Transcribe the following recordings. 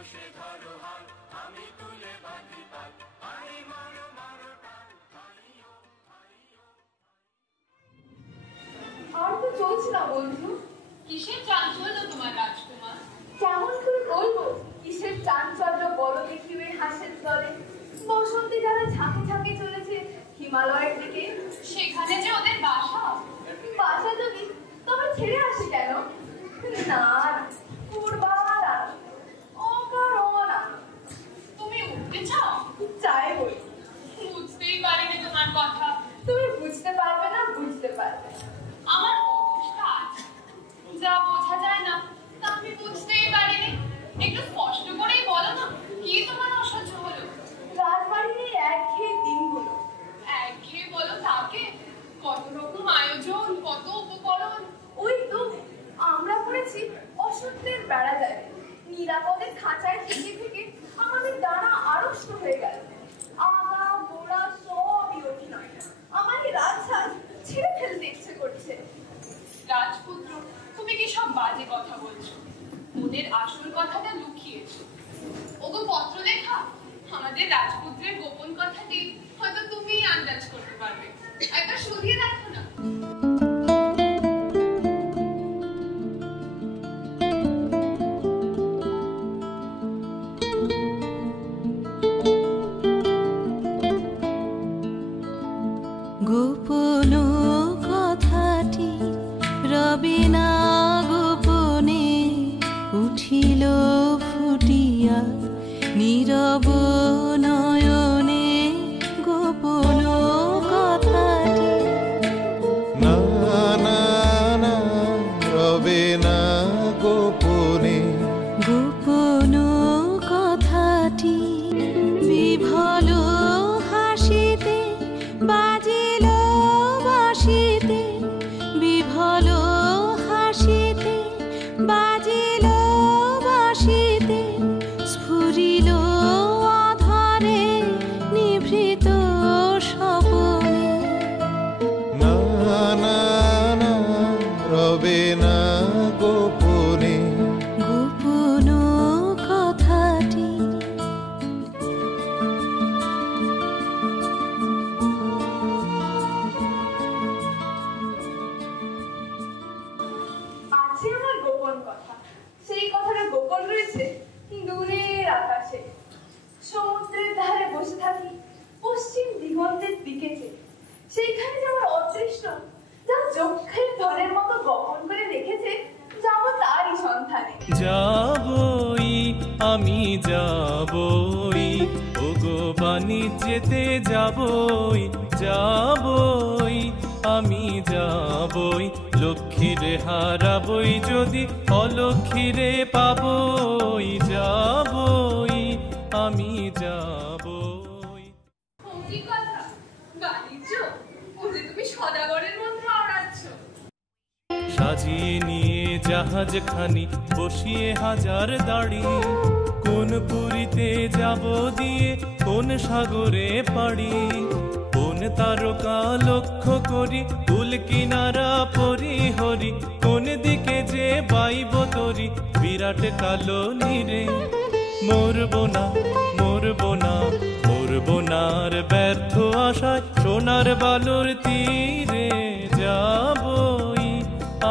আর তো চলছে না বন্ধু। কিসের চাঞ্চল্য তোমার রাজকুমার? কেমন করে বলবো কিসের চাঞ্চল্য বড় দেখি ওই হাসের দলে। বসন্তে যারা ঝাঁকে ঝাঁকে চলেছে হিমালয়ের দিকে। সেখানে যে ওদের বাসা। বাসা যদি তবে ছেড়ে আসে কেন? না পূর্বার অকারণ। তুমি উঠতে চাও? চাই বই। বুঝতেই পারিনি তোমার কথা। তুমি বুঝতে পারবে না, বুঝতে পারবে। আমার অদোষটা আছে, যা বোঝা যায় না তা আমি বুঝতেই পারিনি। একটু স্পষ্ট করেই বলো না, কি তোমার অসহ্য হলো? রাজবাড়ির এই একঘেয়ে দিনগুলো। একঘেয়ে বলো তাকে? কত রকম আয়োজন, কত উপকরণ। ওই তো আমরা করেছি অসত্যের বেড়া যাবে। নিরাপদে খাঁচায় থেকে থেকে আমাদের ডানা আড়ষ্ট হয়ে গেল। আগা গোড়া সবই অভিনয়। আমারই রাজসাজ ছেড়ে ফেলতে ইচ্ছে করছে। রাজপুত্র, তুমি কি সব বাজে কথা বলছো? ওদের আসল কথাটা লুকিয়েছো। ওগো পত্র লেখা, আমাদের রাজপুত্রের গোপন কথাটি হয়তো তুমিই আন্দাজ করতে পারবে। একবার শুনিয়ে দেখো না। গোপন কথাটি রবে না গোপনে উঠিল ফুটিয়া নীরব নয়নে। গোপন কথাটি না না না রবে না গোপনে। গোপন কথাটি বিভল হাসিতে বাজিল বাঁশিতে। বিভল হাসিতে বাজিল বাঁশিতে। স্ফুরিল আধারে নিভৃত স্বপনে। না না না রবে না গোপনে। গোপন কথাটি আছে আমার গোপন কথা। সেই কথাটা গোপন রয়েছে দূরের আকাশে। সমুদ্রের ধারে বসে থাকি পশ্চিম দিগন্তের দিকে চেয়ে। সেইখানে যে আমার অদৃষ্ট যা চোখের ধরের মতো গোপন করে রেখেছে, যাব তারই সন্ধানে। যাবই আমি যাবই, ওগো বাণিজ্যেতে যাবই। যাবই আমি যাবই, লক্ষ্মীরে হারাবই যদি অলক্ষ্মীরে পাবই। যাবই আমি যাবই। কি কথা? বাণিজ্য? ওদের তুমি সদাগরের মন্ত্র আওড়াচ্ছ। সাজিয়ে নিয়ে জাহাজ খানি বসিয়ে হাজার দাড়ি। কোন পুরীতে যাব দিয়ে কোন সাগরে পাড়ি। কোন তারকা লক্ষ্য করি কুল কিনারা পরিহরি। কোন দিকে যে বাইব তরি বিরাট কালো নীরে। মরবো না মরবো না মরবো না আর ব্যর্থ আশায় সোনার বালুর তীরে। যাবই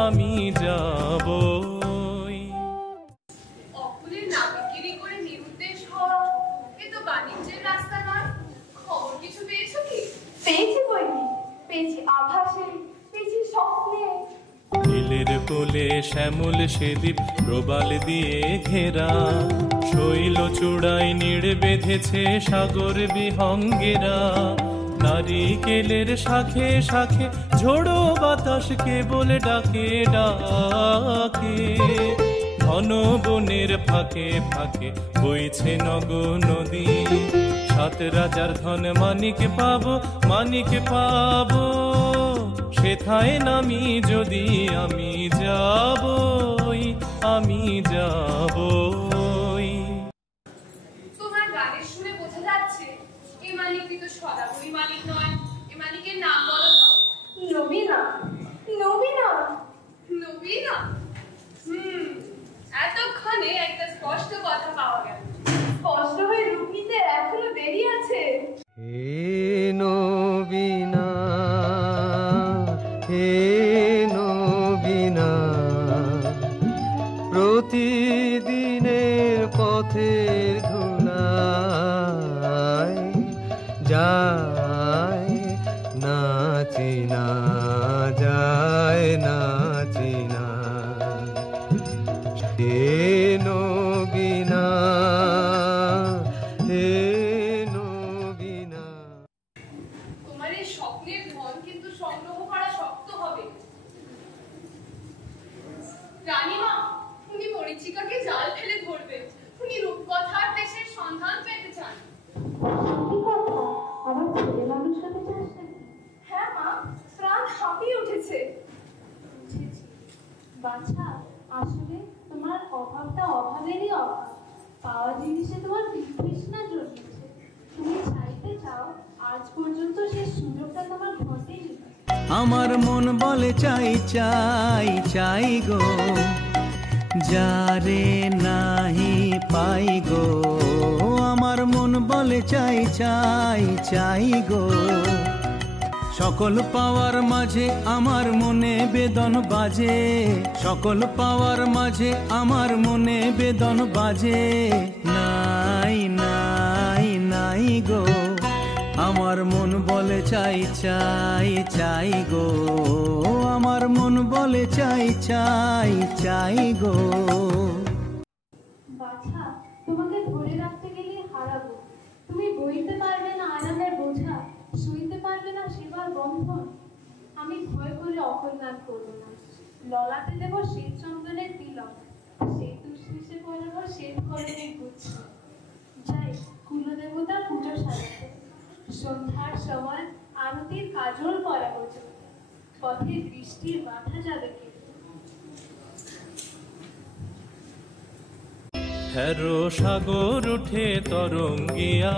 আমি যাবই। অকুলের নাবিকিরি করে নিরুদ্দেশ হওয়া এ তো বাণিজ্যের রাস্তা নয়। খবর কিছু পেয়েছো কি? পেয়েছি বইনি, পেয়েছি আভাসে, পেয়েছি স্বপ্নে। নীলের কোলে শ্যামল সেদীপ প্রবাল দিয়ে ঘেরা। শৈল চূড়ায় নীড় বেঁধেছে সাগর বিহঙ্গেরা। নারিকেলের শাখে শাখে ঝোড়ো বাতাস কেবল ডাকে ডাকে। ঘন বনের ফাঁকে ফাঁকে বইছে নগ নদী। সাত রাজার ধন মানিক পাবো মানিক পাবো। সেথায় নামি যদি আমি যাবই আমি যাবই। তোমার গানের শুনে বোঝা যাচ্ছে এ মালিক কিন্তু সদাগরি মালিক নয়। এ মালিকের নাম বলো তো। নবীনা। নবীনা। নবীনা? এতক্ষণে একটা স্পষ্ট কথা পাওয়া গেল। প্রতিদিনের পথের ধুলায় যায় না চিনা, যায় না চিনা। হে নগিনা, হে নগিনা। তোমার এই স্বপ্নের ধন কিন্তু সংগ্রহ করা শক্ত হবে। রানীমা, উনি মরীচিকাকে জাল ফেলে ধরবে। উনি রূপকথার দেশের সন্ধান পেতে চান। হ্যাঁ মা, প্রাণ হাঁপিয়ে উঠেছে। বাছা, আসলে তোমার অভাবটা অভাবেরই অভাব। পাওয়া জিনিসে তোমার বিতৃষ্ণা জন্মেছে। তুমি চাইতে চাও, আজ পর্যন্ত সে সুযোগটা তোমার ঘটেনি। আমার মন বলে চাই চাই চাই গো, যারে নাহি পাই গো। আমার মন বলে চাই চাই চাই গো। সকল পাওয়ার মাঝে আমার মনে বেদন বাজে, সকল পাওয়ার মাঝে আমার মনে বেদন বাজে। নাই নাই নাই গো, আমার মন বলে চাই চাই চাই গো। আমার মন বলে চাই চাই চাই গো। বাছা, তোমাকে ধরে রাখতে গেলে হারাবো। তুমি বইতে পারবে না আরামের বোঝা, শুইতে পারবে না সেবার বন্ধন। আমি ভয় করে অকল্যাণ করবো না। ললাটে দেব শ্বেত চন্দনের তিলক, সেতু শেষে পড়ব শ্বেত কলমের গুচ্ছ। যাই কুলদেবতার পুজো সাজাতে, সন্ধ্যার সময় আরতির কাজল পরাবো। পথে বৃষ্টির বাধা যাবে কি? হেরো সাগর উঠে তরঙ্গিয়া,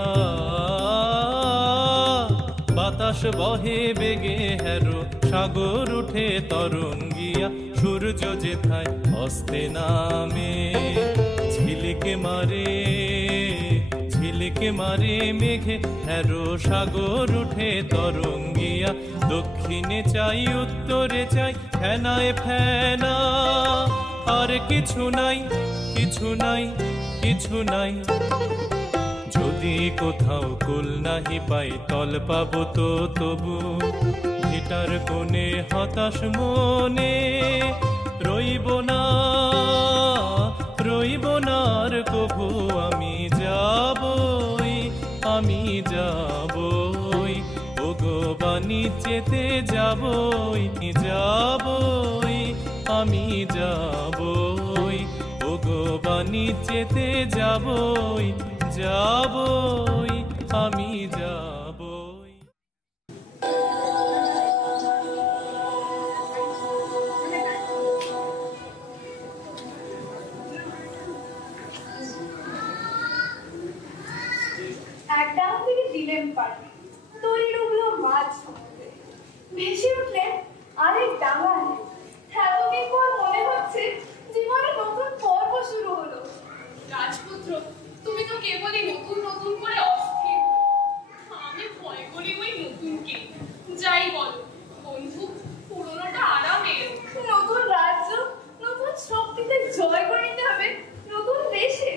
বাতাস বহে বেগে। হেরো সাগর উঠে তরঙ্গিয়া, সূর্য যেথায় অস্তে নামে। ঝিলিকে মারে ঝিলিকে মারে মেঘে। হেরো সাগর উঠে তরঙ্গিয়া, দক্ষিণে চাই উত্তরে চাই, ফেনায় ফেনা। আর কিছু নাই কিছু নাই কিছু নাই। যদি কোথাও কুল নাহি পাই, তল পাবো তো তবু। ভিটার কোণে হতাশ মনে রইব না, রইব না আর কভু। আমি যাবই, আমি যাবই, ওগো বাণিজ্যেতে যাবই, যাবই, আমি যাবই, ওগো বাণিজ্যেতে যাবই, যাবই, আমি যাবই। এক ডাল থেকে দিলেন পাড়ি, তৈরি ডুবলো মাছ সমুদ্রে। ভেসে উঠলেন আরেক ডাঙায়। এতদিন পর মনে হচ্ছে জীবনে নতুন পর্ব শুরু হলো। রাজপুত্র, তুমি তো কেবলই নতুন নতুন করে অস্থির। আমি ভয় করি ওই নতুনকে। যাই বলো বন্ধু, পুরোনোটা আরামের। নতুন রাজ্য, নতুন শক্তিতে জয় করে নিতে হবে নতুন দেশে।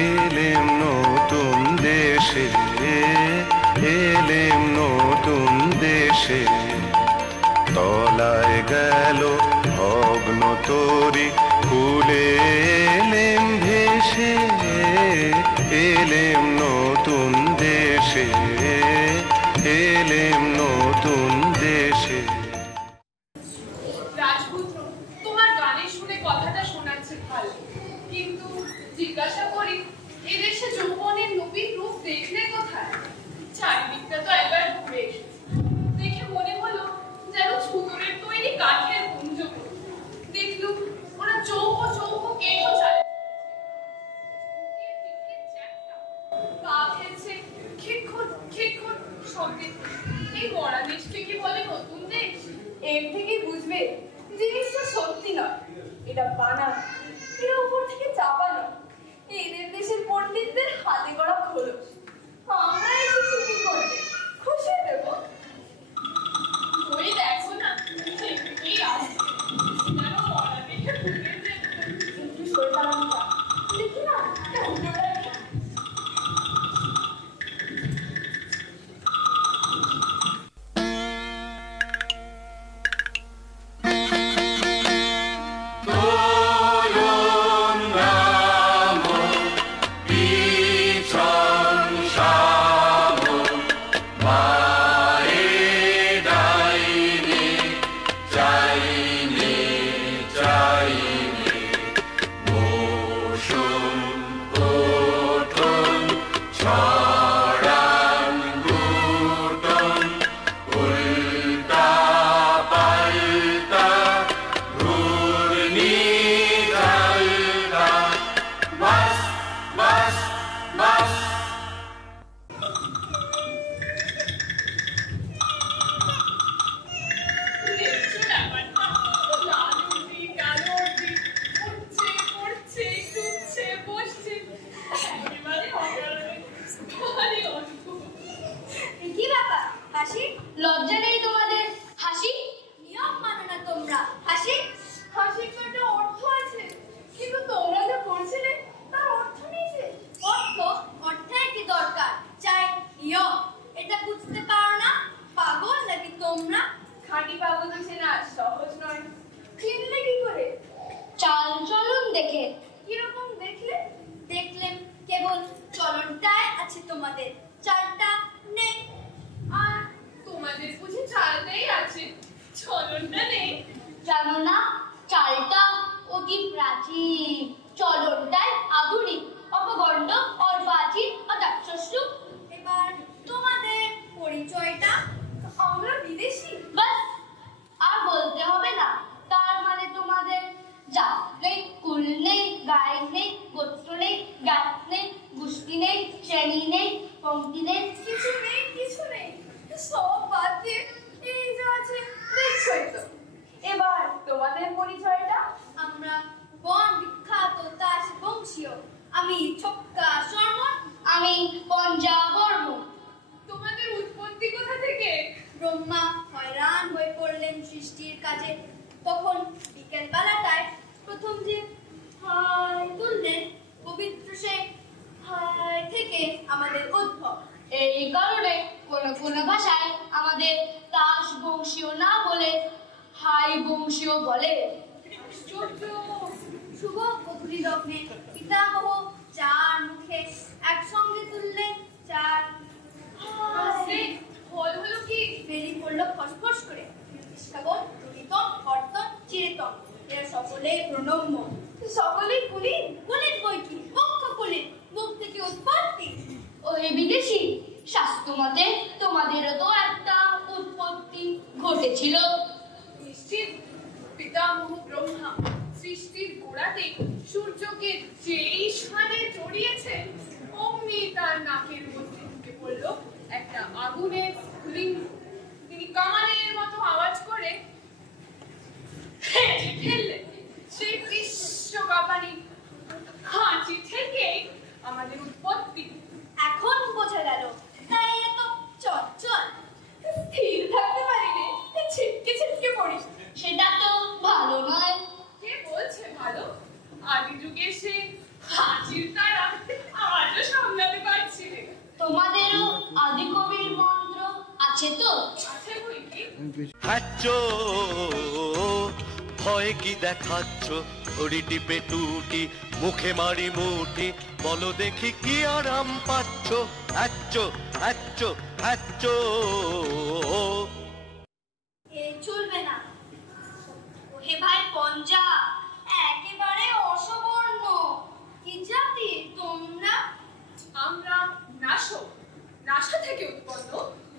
এলেম নতুন দেশে, এলেম নতুন দেশে। তলায় গেল ভগ্ন তরি, ফুলে এলেম ভেসে। এলেম নতুন দেশে, এলেম নতুন দেশে। রাজপুত্র, তোমার গানের শুনে কথাটা শোনাচ্ছে ভালো, কিন্তু জিজ্ঞাসা করি এদেশে যৌবনের নবীন রূপ দেখলে কোথায়? চারিদিকটা তো একবার ঘুরে এসেছি, দেখে মনে হলো যেন ছুতরের তৈরি কাঠের কুঞ্জ। দেখলুম ওরা চৌকো চৌকো কেটো চালাচ্ছে, পা ফেলছে খিটখুট খিটখুট শব্দে। এই মরা দেশকে কি বলে নতুন দেশ? এর থেকে বুঝবে জিনিসটা সত্যি নয়, এটা বানানো, এটা উপর থেকে চাপানো। এদের দেশের পণ্ডিতদের হাতে করা খোলস। আমরা এসেছি কি করতে? খুশি দেব। লজ্জা নেই তোমাদের? হাসি নিয়ম মানো না তোমরা। হাসির তো একটা অর্থ আছে, কিন্তু তোমরা যা করছিলে তার অর্থ নেই যে। অর্থের কি দরকার, চাই নিয়ম। এটা বুঝতে পারো না? পাগল নাকি তোমরা? খাঁটি পাগল তো চেনা সহজ নয়। চিনলে কি করে? চাল চলন দেখে। কিরকম দেখলে? দেখলেন কেবল চলনটাই আছে তোমাদের, চালটা নেই। আর তোমাদের বুঝি চালটাই আছে, চলনটা নেই? জানো না, চালটা অতি প্রাচীন, চলনটাই আধুনিক, অপগণ্ড, অর্বাচীন, অদাক্ষস্যু। এবার তোমাদের পরিচয়টা? আমরা বিদেশি। বাস, আর বলতে হবে না। তার মানে তোমাদের জাত নেই, কুল নেই, গায়ে নেই, গোত্র নেই, জ্ঞাত নেই, গোষ্ঠী নেই, শ্রেণী নেই, পঙ্ক্তি নেই, কিছু নেই, কিছু নেই। সব বাদ দিয়ে এই যা আছে দেখছই তো। এবার তোমাদের পরিচয়টা? আমরা বন বিখ্যাত দাস বংশীয়। আমি ছক্কা শর্মা। আমি পঞ্জা বর্মন। তোমাদের উৎপত্তি কোথা থেকে? ব্রহ্মা হয়রান হয়ে পড়লেন সৃষ্টির কাজে। তখন বিকেল বেলাটায় প্রথম যে হায় তুললেন, পবিত্র সে হায় থেকে আমাদের উদ্ভব। এই কারণে কোনো ভাষায় আমাদের দাস বংশীয় না বলে হাই বংশীয় বলে। শুভ গধূলি লগ্নে পিতামহ চার মুখে একসঙ্গে তুললেন চার হলো কি? বেরিয়ে পড়লো ফসফস করে ইস্কাবন, রুণিতম, কর্তন, চিরেতম। এরা সকলেই প্রণম্য, সকলেই কুলীন। কুলীন বই কি? মুখ্য কুলীন, মুখ থেকে উৎপত্তি। ওই বিদেশি শাস্ত্র মতে তোমাদেরও তো একটা উৎপত্তি ঘটেছিল। নিশ্চিত পিতামহ ব্রহ্মা সৃষ্টির গোড়াতে সূর্যকে যেই স্থানে জড়িয়েছে, অমনি তার নাকের মধ্যে ঢুকে পড়ল একটা আগুনের স্ফুলিঙ্গ। তিনি কামানের মতো আওয়াজ করে হেঁটে ফেললেন। সেই বিশ্ব কাঁপানি হাঁচি থেকে আমাদের উৎপত্তি। এখন বোঝা গেল, তাই এত চঞ্চল, স্থির থাকতে পারিনি, ছিটকে ছিটকে পড়িস। সেটা তো ভালো নয়। কে বলছে ভালো? আদি যুগে সে হাঁচির তারা আজও সামলাতে পারছি না। তোমাদেরও আদি কবির মন্ত্র আছে তো? আছে বই কি? হাচ্চো ভয় কি দেখাচ্ছ, ঘড়ি টিপে টুটি, মুখে মারি মুঠি, বলো দেখি কি আরাম পাচ্ছ। হাচ্চো হাচ্চো হাচ্চো। এ চলবে না। ওহে ভাই পঞ্জা, একেবারে অসবর্ণ। কি জাতি তোমরা? আমরা নাশক, নাশা থেকে উৎপন্ন।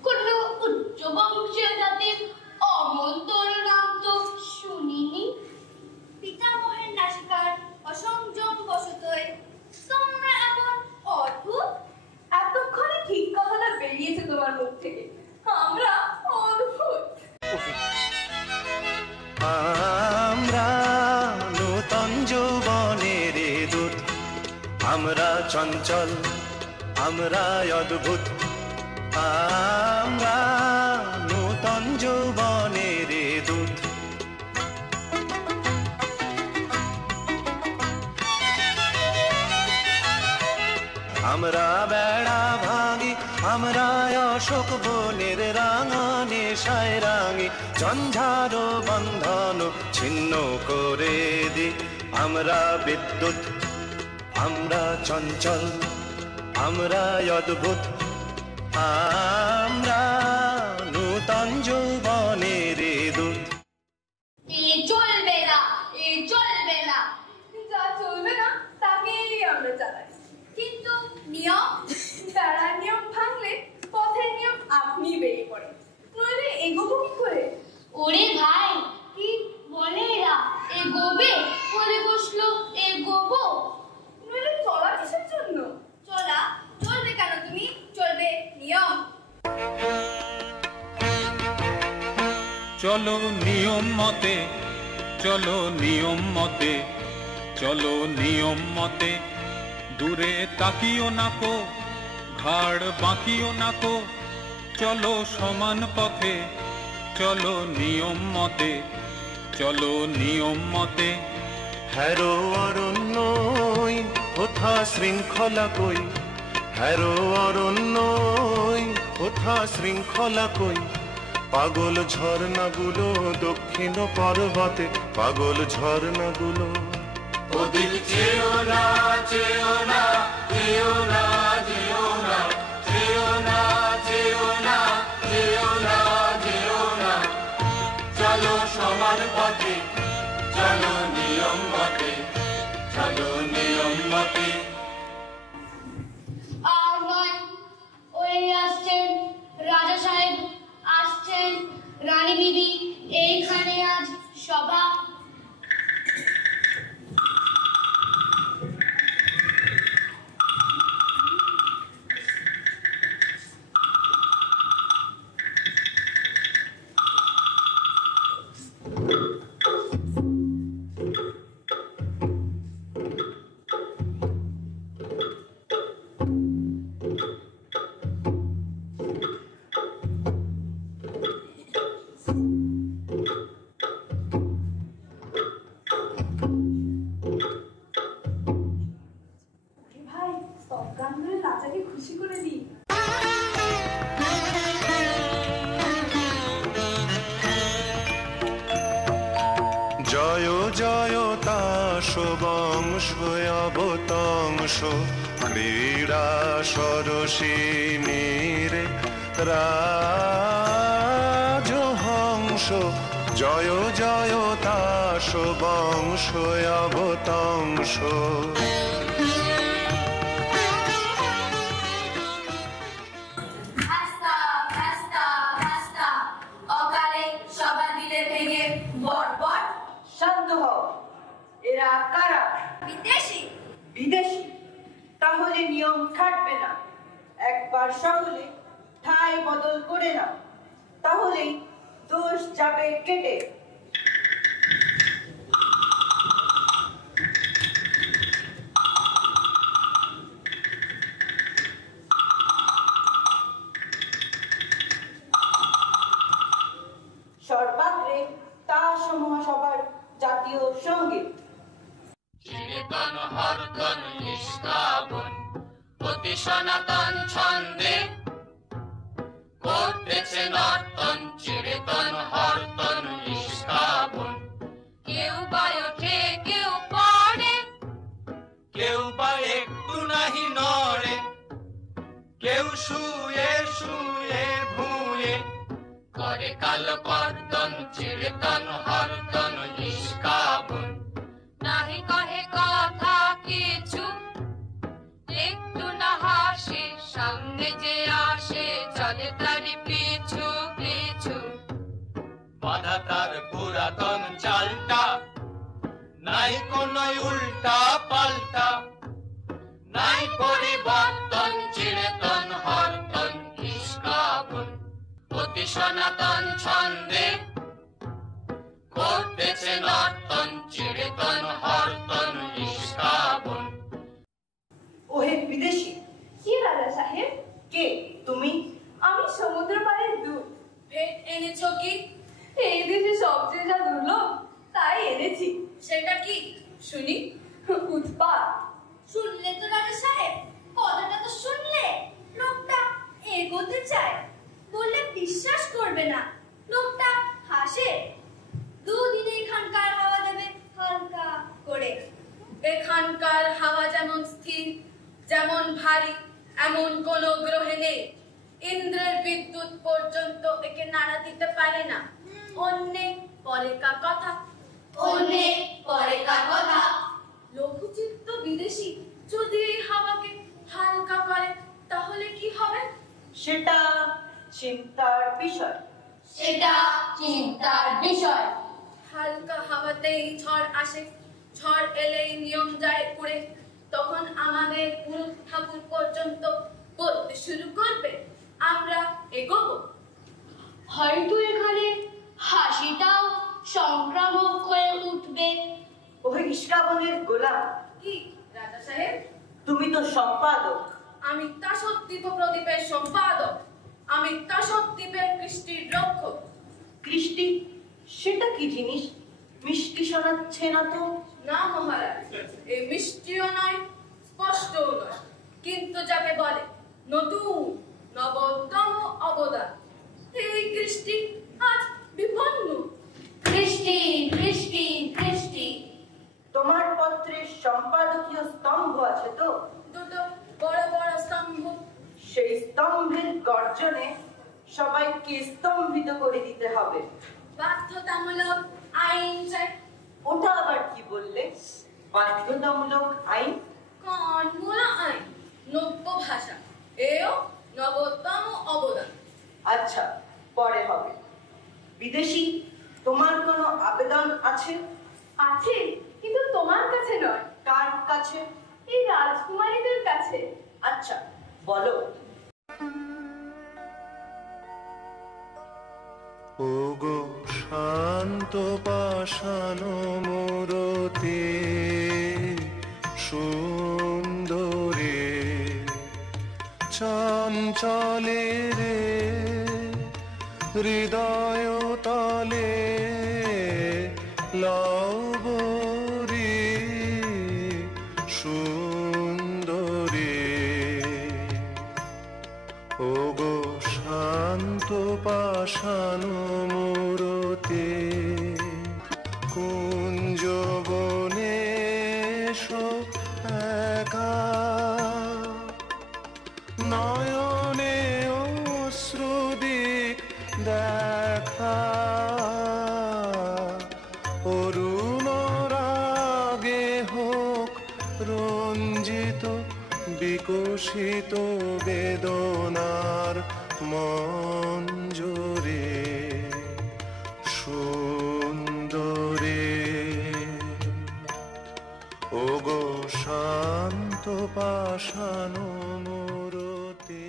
কোন উচ্চ বংশীয় জাতির অমন্তর নাম তো শুনিনি। পিতামহের নাসিকার অসংযম বশতই তোমরা এমন অদ্ভুত। এতক্ষণে ঠিক কথাটা বেরিয়েছে তোমার মুখ থেকে। আমরা অদ্ভুত। আমরা নূতন যৌবনের দূত, আমরা চঞ্চল, আমরা অদ্ভুত। আমরা নূতন যৌবনের দূত। আমরা বেড়া ভাঙি, আমরা অশোক বনের রাঙা নেশায় রাঙি, ঝঞ্ঝার বন্ধন ছিন্ন করে দি। আমরা বিদ্যুৎ, আমরা চঞ্চল, আমরা অদ্ভুত। আমরা নূতন যৌবনের দূত। এ চলবে না, এ চলবে না। যা চলবে না তাকেই আমরা চালাই। কিন্তু নিয়ম, তারা নিয়ম ভাঙলে পথের নিয়ম আপনি বেরিয়ে পড়ে, নইলে এগোবো কি করে? ওরে ভাই, কি বলে এরা? এগোবে বলে বসলো, এগোবো। নইলে চলা কিসের জন্য? চলা চলবে কেন? তুমি চলবে নিয়ম। চলো নিয়ম মতে, চলো নিয়ম মতে, চলো নিয়ম মতে। দূরে তাকিও নাকো, ঘাড় বাঁকিও নাকো, চলো সমান পথে, চলো নিয়ম মতে, চলো নিয়ম মতে। হ্যারো অরণ্যই কোথা শৃঙ্খলা কই, হ্যারো অরণ্যই কোথা শৃঙ্খলা কই। পাগল ঝর্ণাগুলো দক্ষিণ পর্বতে, পাগল ঝর্ণাগুলো। ওদিক চেও না, চেও না, চেও না, চেও না, চেও না, চেও না, চেও না, চেও না। চলো সমান পথে, চলো নিয়ম মতে, চলো নিয়ম মতে। আর নয়, ওই আসছেন রাজা সাহেব, আসছেন রানী বিবি, এইখানে আজ সভা। ভাই সব গান ধরে রাজাকে খুশি করে দিই। জয় জয় তাস বংশ অবতংশ, ক্রীড়া সরসিনীরে রাজহংস। জয় জয় তাস বংশ অবতংশ। হাস্তা হাস্তা হাস্তা, অকালে সভা দিলে ভেঙে বট বট। শান্ত হও, এরা কারা? বিদেশি। বিদেশি? তাহলে নিয়ম খাটবে না। একবার সকলে ঠাই বদল করে না, তাহলেই দোষ যাবে কেটে। সর্বাগ্রে তাস মহাসভার জাতীয় সঙ্গীত। চিরতন হরতন নিষ্কাবন, অতি সনাতন ছন্দে করতেছে নর্তন। চিরতন হরতন নিষ্কাবন, কেউ বা ওঠে কেউ পড়ে, কেউ বা একটু নাহি নড়ে, কেউ শুয়ে শুয়ে ভুঁয়ে করে কালো কর্তন। চিরতন হরতন নিষ্কাবন, নাহি কহে কথা কিছু, একটু না হাসে, সামনে যে আসে চলে তারি পিছু পিছু। বাধা তার পুরাতন চালটা, নাই কোনো উল্টা পাল্টা, নাই পরিবর্তন। চিরতন হরতন নিষ্কাবন, অতি সনাতন ছন্দে করতেছে নর্তন। চিরতন হরতন নিষ্কাবন। ওহে বিদেশি! কি রাজা সাহেব? কে তুমি? আমি সমুদ্র পাড়ের দূত। ভেট এনেছো কি? এই দেশে সবচেয়ে যা দুর্লভ তাই এনেছি। সেটা কি শুনি? উৎপাত। শুনলে তো রাজা সাহেব, কথাটা তো শুনলে। লোকটা এগোতে চায়, বললে বিশ্বাস করবে না। লোকটা হাসে। দুদিনে এখানকার হাওয়া দেবে হালকা করে। এখানকার হাওয়া যেমন স্থির, যেমন ভারী, এমন কোন গ্রহে নেই। ইন্দ্রের বিদ্যুৎ পর্যন্ত একে নাড়া দিতে পারে না। অন্যে পরে কা কথা, অন্যে পরে কার কথা। লঘুচিত্ত বিদেশি যদি এই হাওয়াকে হালকা করে তাহলে কি হবে? সেটা চিন্তার বিষয়। সেটা চিন্তার বিষয়। হালকা হাওয়াতেই ঝড় আসে, ঝড় এলেই নিয়ম যায় উড়ে। তখন আমাদের পুরুষ ঠাকুর পর্যন্ত বলতে শুরু করবে, আমরা এগোবো। হয়তো এখানে হাসিটাও সংক্রামক হয়ে উঠবে। ওহে ইস্কাবনের গোলাম! কি রাজা সাহেব? তুমি তো সম্পাদক। আমি তা সত্যি প্রদীপের সম্পাদক। আমি তাসদ্বীপের কৃষ্টির রক্ষক। কৃষ্টি সেটা কি জিনিস? মিষ্টি শোনাচ্ছে না তো। না মহারাজ, এই মিষ্টিও নয়, স্পষ্টও নয়, কিন্তু যাকে বলে নতুন নবতম অবদান, এই কৃষ্টি আজ বিপন্ন। কৃষ্টি কৃষ্টি কৃষ্টি। তোমার পত্রের সম্পাদকীয় স্তম্ভ আছে তো? দুটো বড় বড় স্তম্ভ। সেই স্তম্ভের গর্জনে সবাইকে স্তম্ভিত করে দিতে হবে। বাধ্যতামূলক আইন চাই। ওটা আবার কি বললে? বাধ্যতামূলক আইন? কনমূলা আইন, নব্য ভাষা, এও নবতম অবদান। আচ্ছা, পরে হবে। বিদেশি তোমার কোনো আবেদন আছে? আছে, কিন্তু তোমার কাছে নয়। কার কাছে? এই রাজকুমারীদের কাছে। আচ্ছা, বলো। ওগো শান্ত পাষাণ মূরতি সুন্দরী চঞ্চলে রে হৃদয় তলে লবরী সুন্দরী ওগো শান্ত পাষাণ মূরতি কুঞ্জ বনে একা নয়নে অশ্রুদিক দেখা অরুণ রাগে হোক রঞ্জিত বিকশিত বেদনার মঞ্জরে সুন্দরে ওগো শান্ত পাষাণ মূরতি।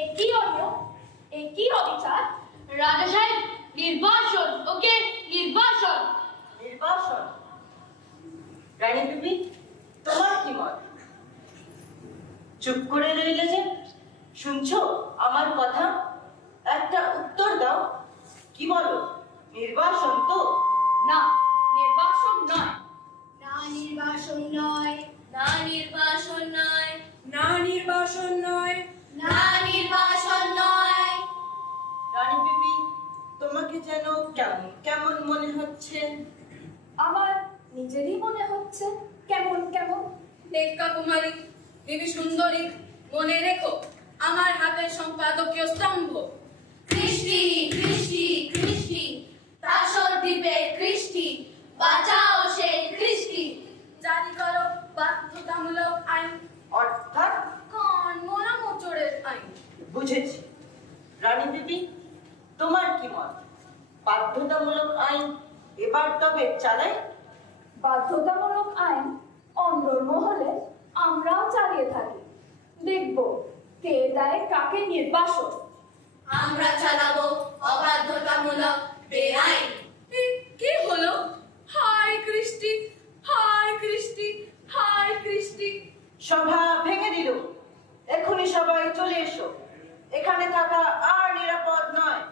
একই অনিয়ম, একই অবিচার। রাজা সাহেব, নির্বাসন, ওকে নির্বাসন। নির্বাসন? রানী বিবি, তোমার কি মত? চুপ করে রইলে যে? শুনছো আমার কথা? একটা উত্তর দাও। কি বলো? নির্বাসন তো? না, নির্বাসন নয়। না নির্বাসন নয়। না নির্বাসন নয়। না নির্বাসন নয়। না নির্বাসন নয়। রানী বিবি, তোমাকে যেন কেমন কেমন মনে হচ্ছে। আমার নিজেরই মনে হচ্ছে কেমন কেমন। টেক্কা কুমারী, দেবী সুন্দরী, মনে রেখো আমার হাতের সম্পাদকীয় স্তম্ভ। কৃষ্টি কৃষ্টি কৃষ্টি, তাসদ্বীপের কৃষ্টি, বাঁচাও সেই কৃষ্টি। জারি করো বাধ্যতামূলক আইন, অর্থাৎ কনমূলা মোচড়ের আইন। বুঝেছি। রানী বিবি, তোমার কি মত? বাধ্যতামূলক আইন এবার তবে চালাই? বাধ্যতামূলক আইন অন্দরমহলে আমরাও চালিয়ে থাকি। দেখব কে দেয় কাকে নির্বাসন। আমরা চালাবো অবাধ্যতামূলক বেআইন। কি হলো? হাই কৃষ্টি, হাই কৃষ্টি, হাই কৃষ্টি। সভা ভেঙে দিল। এখনই সবাই চলে এসো। এখানে থাকা আর নিরাপদ নয়।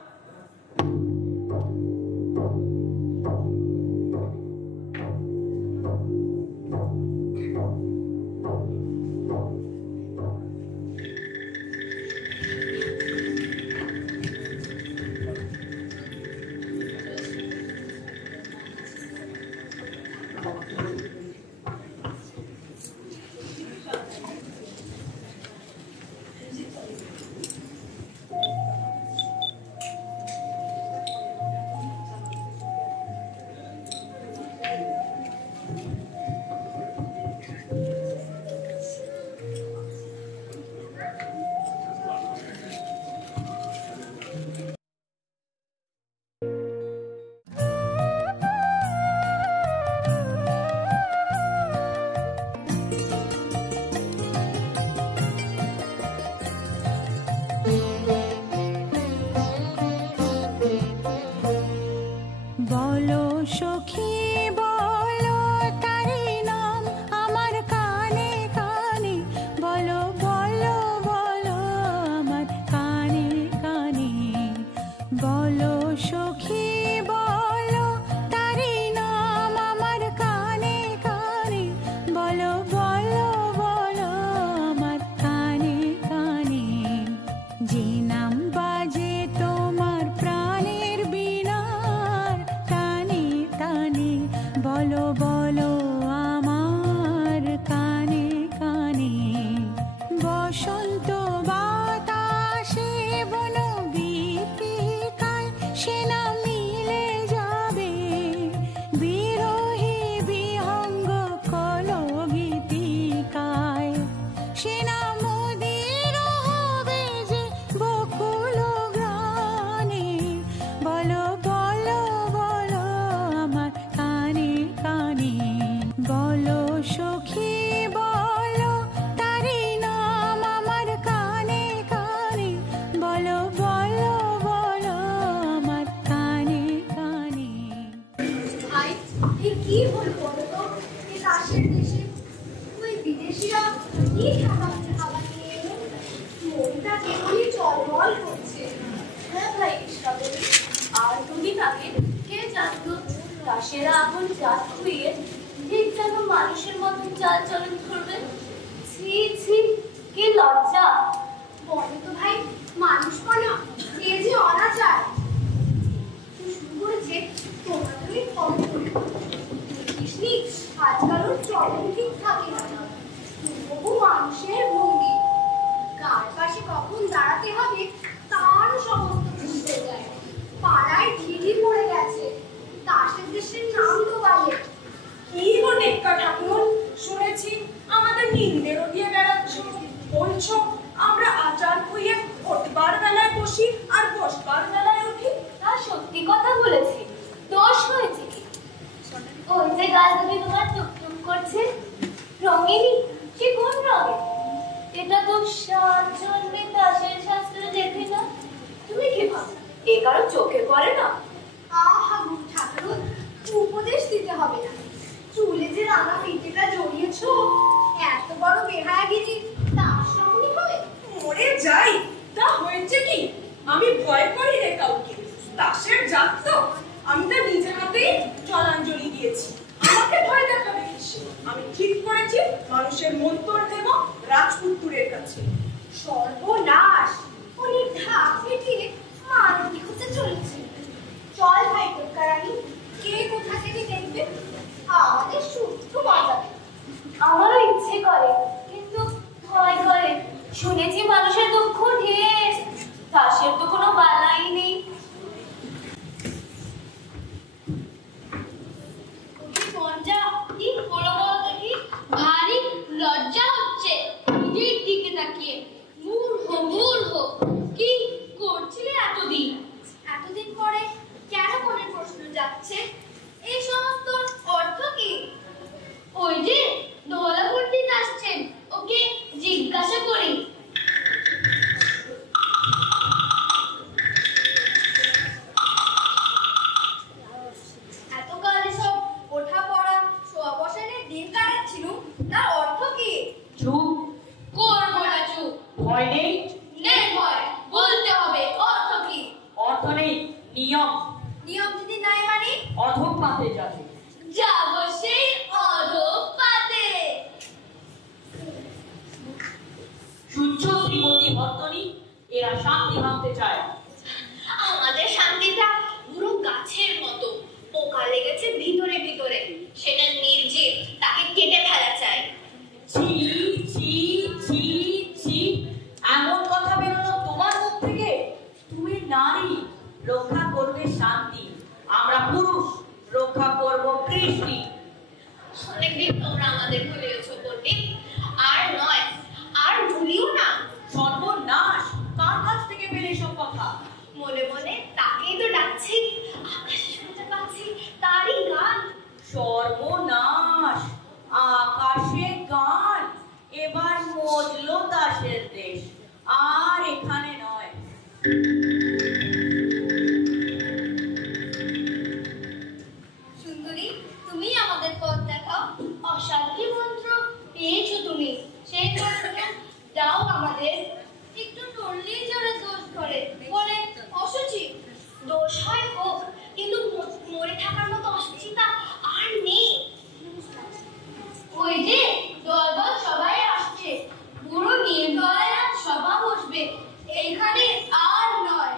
এমন জাত খুইয়ে ঠিক যেন মানুষের মতন চাল চলন করবে। ছি ছি, কি লজ্জা! বলো তো ভাই, মানুষ কনা এ যে অনাচার শুরু করেছে তোমরা তুমি কম করে দেখিসনি আজকাল ওর চরম ঠিক থাকে না। তবু মানুষের ভঙ্গি, কার পাশে কখন দাঁড়াতে হবে তারও সমস্ত বুঝতে যায়। পাড়ায় ঢিলি পড়ে গেছে, তাসের দেশের নাম তো বাইরে। কি গো টেক্কা ঠাকুর, শুনেছি আমাদের নিন্দেরও দিয়ে বেড়াচ্ছ। বলছো আমরা আচার খুইয়ে উঠবার বেলায় বসি আর বসবার বেলায় উঠি। তা সত্যি কথা বলেছি, দোষ হয়েছে কি? ওই যে গাছ দুটি তোমার টুকটুক করছে, রঙিনী, সে কোন রঙে? এটা তো সাত জন্মে তাসের শাস্ত্র দেখে না। তুমি কি ভাবো এ কারো চোখে পড়ে না? আহা গো ঠাকুর, উপদেশ দিতে হবে না। চুলে যে রাঙা ফিতেটা জড়িয়েছ, এত বড় বেহায়াগিরি তার সামনে হয়? মরে যাই, তা হয়েছে কি? আমি ভয় করি রে কাউকে। তাসের জাত তো, আমি তা নিজের হাতেই জলাঞ্জলি দিয়েছি। আমাকে ভয় দেখাবে কিসে? আমি ঠিক করেছি মানুষের মন্তর দেব রাজপুত্রের কাছে। সর্বনাশ! উনি ঢাক পিটিয়ে মানবী হতে চলেছে। চল ভাই টোটকারানি, কে কোথা থেকে দেখবে? আমাদের শুধু বাজাবে। আমারও ইচ্ছে করে, কিন্তু ভয় করে। শুনেছি মানুষের দুঃখ ঢের, তাসের তো কোনো বালাই নেই। কি বড় বড় দেখি, ভারী লজ্জা হচ্ছে নিজের দিকে তাকিয়ে। মূর্খ মূর্খ, কি করছিলে এতদিন? এতদিন পরে কেন মনের প্রশ্ন যাচ্ছে? এই সমস্ত অর্থ কি? ওই যে ধলা পণ্ডিত আসছেন, ওকে জিজ্ঞাসা করি। এতকাল এসব ওঠা পড়া শোয়া বসানের দিন কাটাচ্ছিল, তার অর্থ কি? চুপ করবো না, চুপ। ভয় নেই? নেই ভয়, বলতে হবে অর্থ কি। অর্থ নেই, নিয়ম। নিয়ম যদি নাই মানে? অধম পাতে যাবে। যাবো সেই অধম পাতে। শুনছ শ্রীমতী ভর্তনী, এরা শান্তি ভাঙতে চায়। আমাদের শান্তিটা পুরো গাছের মতো, পোকা লেগেছে ভিতরে ভিতরে, সেটা নির্জীব, তাকে কেটে ফেলা চাই। ছি ছি ছি ছি, এমন কথা বেরোলো তোমার মুখ থেকে? তুমি নারী, রক্ষা করবে শান্তি, আমরা পুরুষ, রক্ষা করব কৃষ্টি। অনেকদিন তোমরা আমাদের ভুলিয়েছো পণ্ডিত, আর নয়, আর ভুলিও না। সর্বনাশ, কার কাছ থেকে পেলে এসব কথা? মনে মনে তাকেই তো ডাকছি, আকাশে শুনতে পাচ্ছি তারই গান। সর্বনাশ, আকাশে গান, এবার মজলো দাসের দেশ, আর এখানে নয়। সুন্দরী, তুমি আমাদের পথ দেখাও। অশান্তি মন্ত্র পেয়েছো তুমি, সেই মন্ত্রটা দাও আমাদের। একটু টললেই যারা দোষ করে, বলে অসুচি। দোষ হয় হোক, কিন্তু মরে থাকার মতো অসুচিতা আর নেই। ওই যে দলবল সবাই আসছে, পুরো নির্দয় আজ সভা বসবে, এইখানে আর নয়।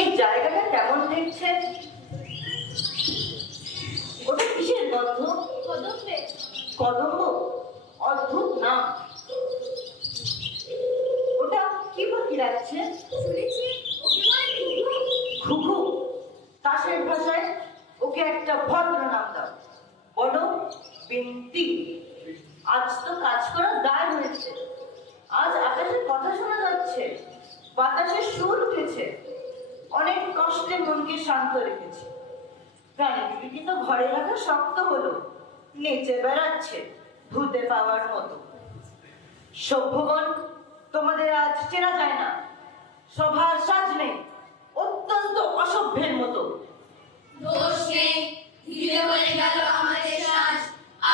এই জায়গাটা কেমন দেখছে? ওটা কিসের গন্ধ? কদম্বে। কদম্ব? অদ্ভুত না। ওটা কি পাখি লাগছে? শুনেছি ওকে বলে ঘুঘু। ঘুঘু? তাসের ভাষায় ওকে একটা ভদ্র নাম দাও। বলো বিন্তি। আজ তো কাজ করার দায় হয়েছে। আজ আকাশের কথা শোনা যাচ্ছে, বাতাসের সুর উঠেছে। অনেক কষ্টে মনকে শান্ত রেখেছে। প্রাণীটিকে তো ঘরে রাখা শক্ত হলো, নেচে বেড়াচ্ছে। ভূতে পাওয়ার মতো। সভ্যগণ, তোমাদের আজ চেনা যায় না, সভার সাজ নেই, অত্যন্ত অসভ্যের মতো। দোষ নেই, ধীরে হয়ে গেল আমাদের সাজ,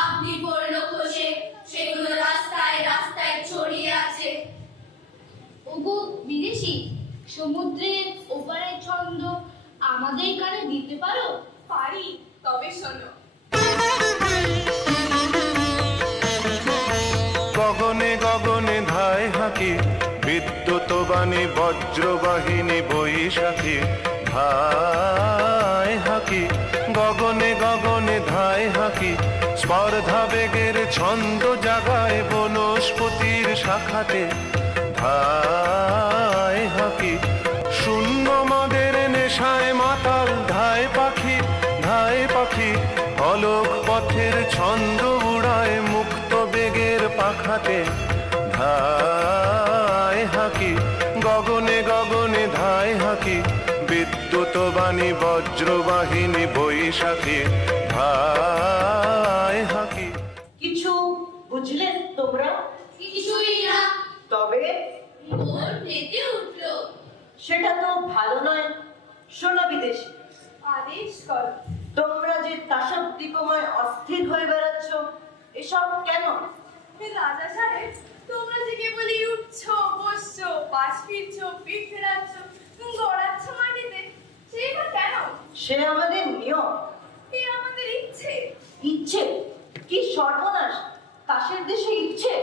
আপনি পড়ল খসে, সেগুলো রাস্তায় রাস্তায় ছড়িয়ে আছে। ওগো বিদেশি, সমুদ্রের ওপারের ছন্দ আমাদের কানে দিতে পারো? পারি, তবে শোনো। গগনে গগনে ধায় হাঁকি, বিদ্যুৎ বাণী বজ্রবাহিনী বৈশাখী। ধায় হাঁকি, গগনে গগনে ধায় হাঁকি, স্পর্ধা বেগের ছন্দ জাগায় বনস্পতির শাখাতে। ধায় হাঁকি, শূন্য মদের নেশায় মাতাল ধায় পাখি। ধায় পাখি, অলোক পথের ছন্দ উড়ায় মুক্ত বেগের পাখাতে। ধায় হাঁকি, গগনে গগনে ধায় হাঁকি, বিদ্যুৎ বাণী বজ্রবাহিনী বৈশাখী। ধায় হাঁকি। কিছু বুঝলেন তোমরা? কিছুই না। তবে মন মেতে উঠল। সেটা তো ভালো নয়। শোনো বিদেশি, আদেশ করো। তোমরা যে তাসদ্দীপময় অস্থির হয়ে বেড়াচ্ছ, এসব কেন? রাজা সাহেব, তোমরা যে কেবলই উঠছো, বসছো, পাশ ফিরছো, পিঠ ফেরাচ্ছ, গড়াচ্ছ মাটিতে, সেটা কেন? সে আমাদের নিয়ম, এ আমাদের ইচ্ছে। ইচ্ছে? কি সর্বনাশ! তাসের দেশে ইচ্ছে?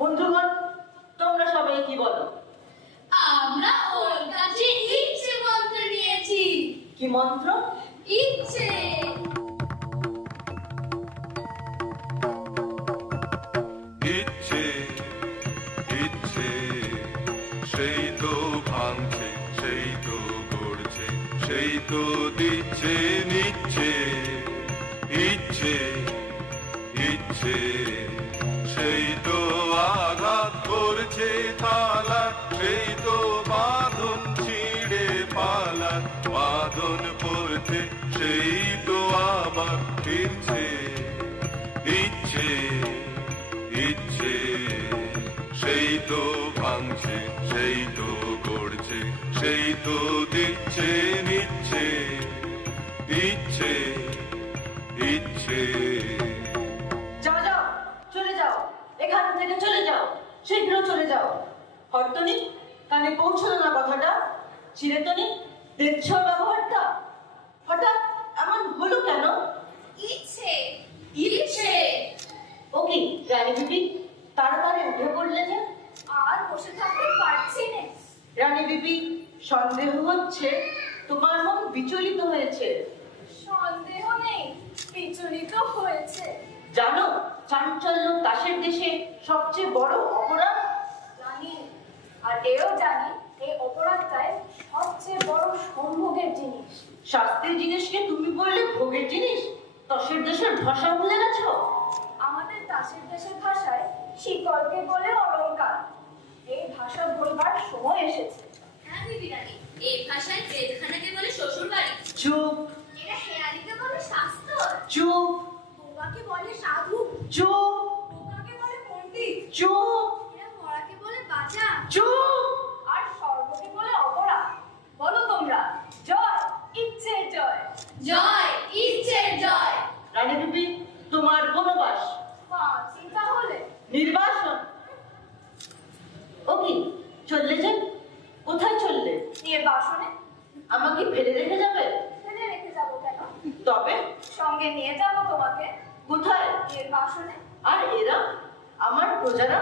বন্ধুগণ, তোমরা সবাই কি বলো? আমরা ওর কাছে ইচ্ছে মন্ত্র নিয়েছি। কি মন্ত্র? ইচ্ছে। ইচ্ছে ইচ্ছে, সেই তো ভাঙছে, সেই তো গড়ছে, সেই তো দিচ্ছে নিচ্ছে। ইচ্ছে ইচ্ছে, সেই তো আঘাত করছে তালা, সেই তো বাঁধন ছিঁড়ে পালা। বাঁধন পড়ছে, সেই তো আবার ফিরছে। ইচ্ছে ইচ্ছে, সেই তো ভাঙছে, সেই তো গড়ছে, সেই তো দিচ্ছে নিচ্ছে। ইচ্ছে ইচ্ছে। যাও যাও, চলে যাও, এখান থেকে চলে যাও, শীঘ্র চলে যাও। হরতনি, কানে পৌঁছলো না কথাটা? চিরেতনি, দেখছো ব্যবহারটা? হঠাৎ এমন হলো কেন? ইচ্ছে ইচ্ছে। ওকে রানী বিবি, তাড়াতাড়ি উঠে পড়লে যে। আর বসে থাকতে পারছি না। রানী বিবি, সন্দেহ হচ্ছে তোমার মন বিচলিত হয়েছে। সন্দেহ নেই, বিচলিত হয়েছে। জানো, চাঞ্চল্য তাসের দেশে সবচেয়ে বড় অপরাধ। জানি, আর এও জানি এই অপরাধটাই সবচেয়ে বড় সম্ভোগের জিনিস। শাস্তির জিনিসকে তুমি বললে ভোগের জিনিস? তাসের দেশের ভাষা ভুলে গেছো? আমাদের তাসের দেশের ভাষায় শিকলকে বলে অলংকার। এই ভাষা বলবার সময় এসেছে। হ্যাঁ দিদি রানী, এই ভাষায় জেলখানাকে বলে শ্বশুর বাড়ি। চুপ। এরা হেয়ালিকে বলে শাস্ত্র। চুপ। বোবাকে বলে সাধু। চুপ। বোবাকে বলে পণ্ডিত। চুপ। এরা মরাকে বলে বাঁচা। চুপ। আর স্বর্গকে বলে অপরাধ। বলো তোমরা, জয় ইচ্ছের জয়। জয় ইচ্ছের জয়। রানী বিবি, তোমার বনবাস। চিন্তা হলে নির্বাসন। ওকে, চললে যে? কোথায় চললে? নির্বাসনে। আমাকে ফেলে রেখে যাবে? ফেলে রেখে যাবো কেন? তবে সঙ্গে নিয়ে যাবো তোমাকে। কোথায়? নির্বাসনে। আর এরা, আমার প্রজারা?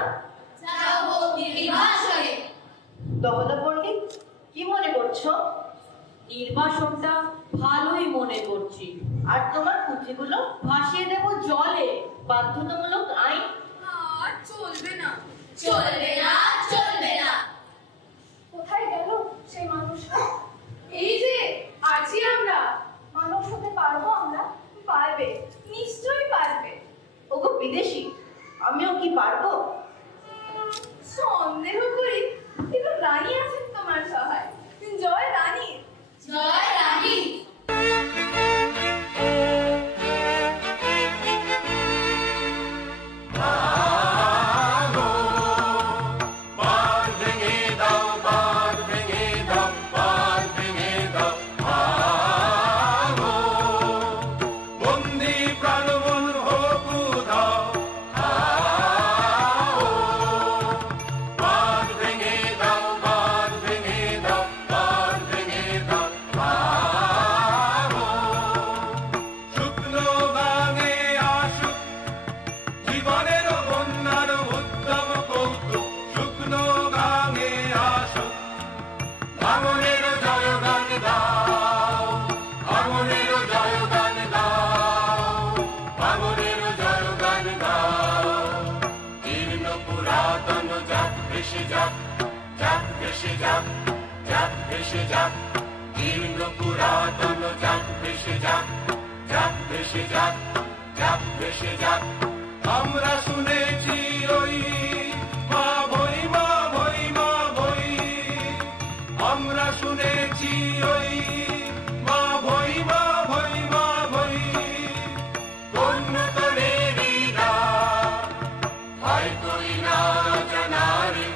যাবো নির্বাসনে। দহলা পণ্ডিত, কি মনে করছো? নির্বাসনটা ভালোই মনে করছি। আর তোমার পুঁথিগুলো? ভাসিয়ে দেব জলে। বাধ্যতামূলক আইন? আর চলবে না, চলবে না, চলবে না। কোথায় গেল সেই মানুষটা? এই যে আছি আমরা। মানুষ হতে পারবো আমরা? পারবে, নিশ্চয়ই পারবে। ওগো বিদেশি, আমিও কি পারবো? সন্দেহ করি, কিন্তু রানী আছেন তোমার সহায়। জয় রানী। জয় রানী। ভেসে যাক, যাক ভেসে যাক, জীর্ণ পুরাতন যাক ভেসে যাক, যাক ভেসে যাক, যাক ভেসে যাক। আমরা শুনেছি ওই মা ভই মা ভই মা ভই, আমরা শুনেছি ওই মা ভই মা ভই মা ভই। উন্নতনেরই না হয়তোই না জানারে,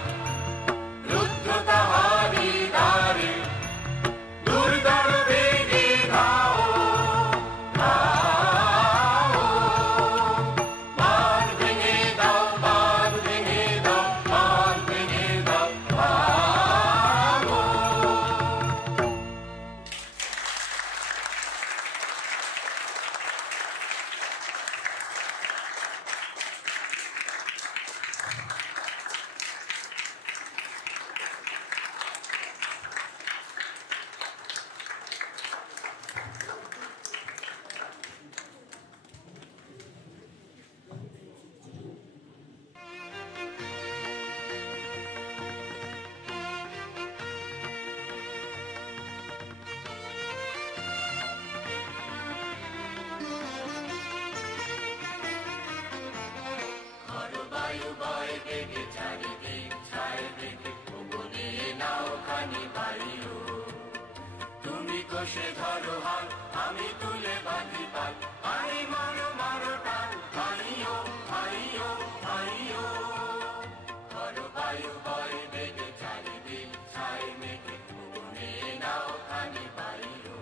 রুদ্র তাহারি দ্বারে, দুর্ধর বেগে ধাও ধাও। বাঁধ ভেঙে দাও, বাঁধ ভেঙে দাও, বাঁধ ভেঙে দাও, ভাগো। বায়ু বয় বেগে চারিদিক ছায় বেগে, গোপনে নাও খানি বায়ু। তুমি কষে ধরো হাল, আমি তুলে বাঁধি পাল, আই মারো মারো টান, আইও আইও আইও। ধরো বায়ু বয় বেগে চারিদিক ছায় বেগে, গোপনে নাও খানি বায়ু।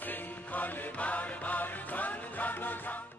শৃঙ্খলে বারবার ঝন ঝন ঝন